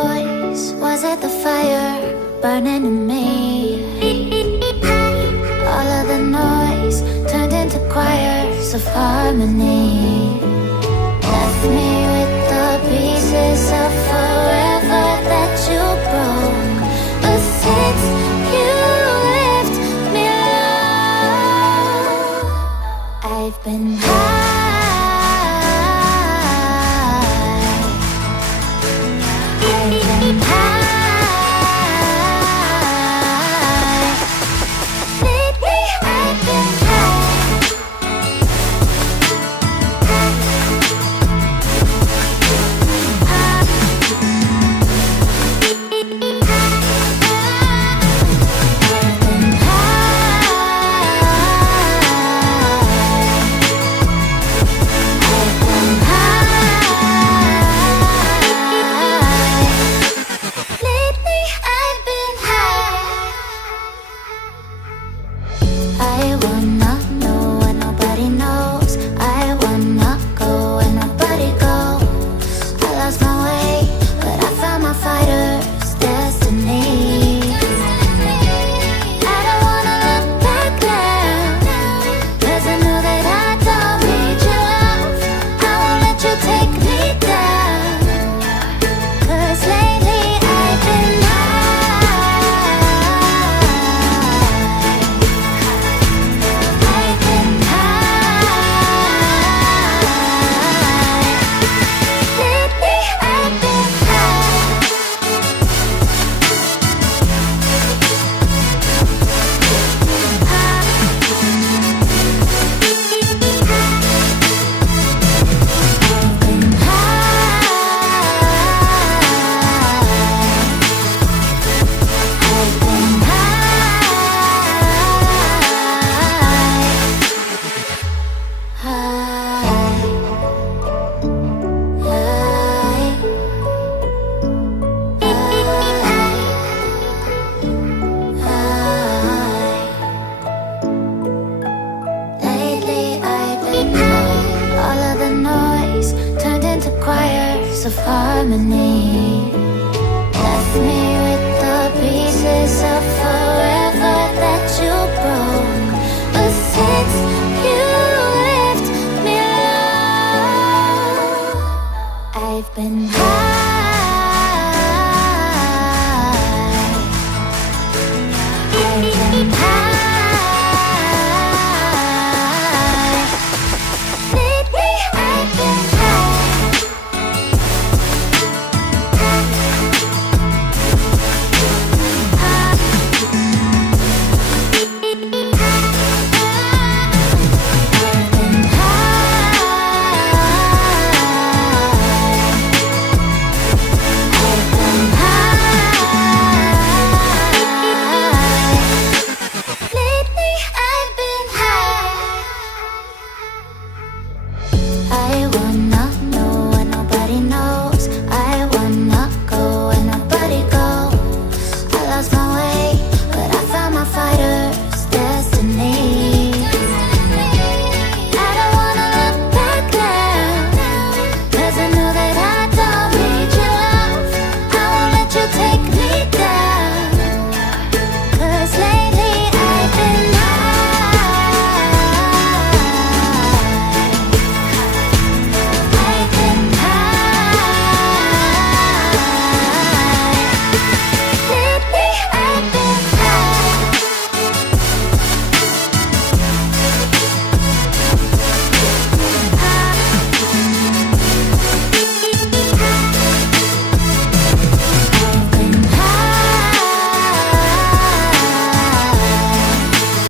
voice? Was it the fire burning in me? All of the noise turned into choirs of harmony. Left me with the pieces of forever that you broke. But since you left me alone, I've been high. I wanna know what nobody knows. I wanna go where nobody goes. I lost my way, but I found my fighter's destiny. I don't wanna look back now, 'cause I know that I don't need your love. I won't let you take me down, 'cause lately I've been of harmony. Left me with the pieces of forever that you broke. But since you left me alone, I've been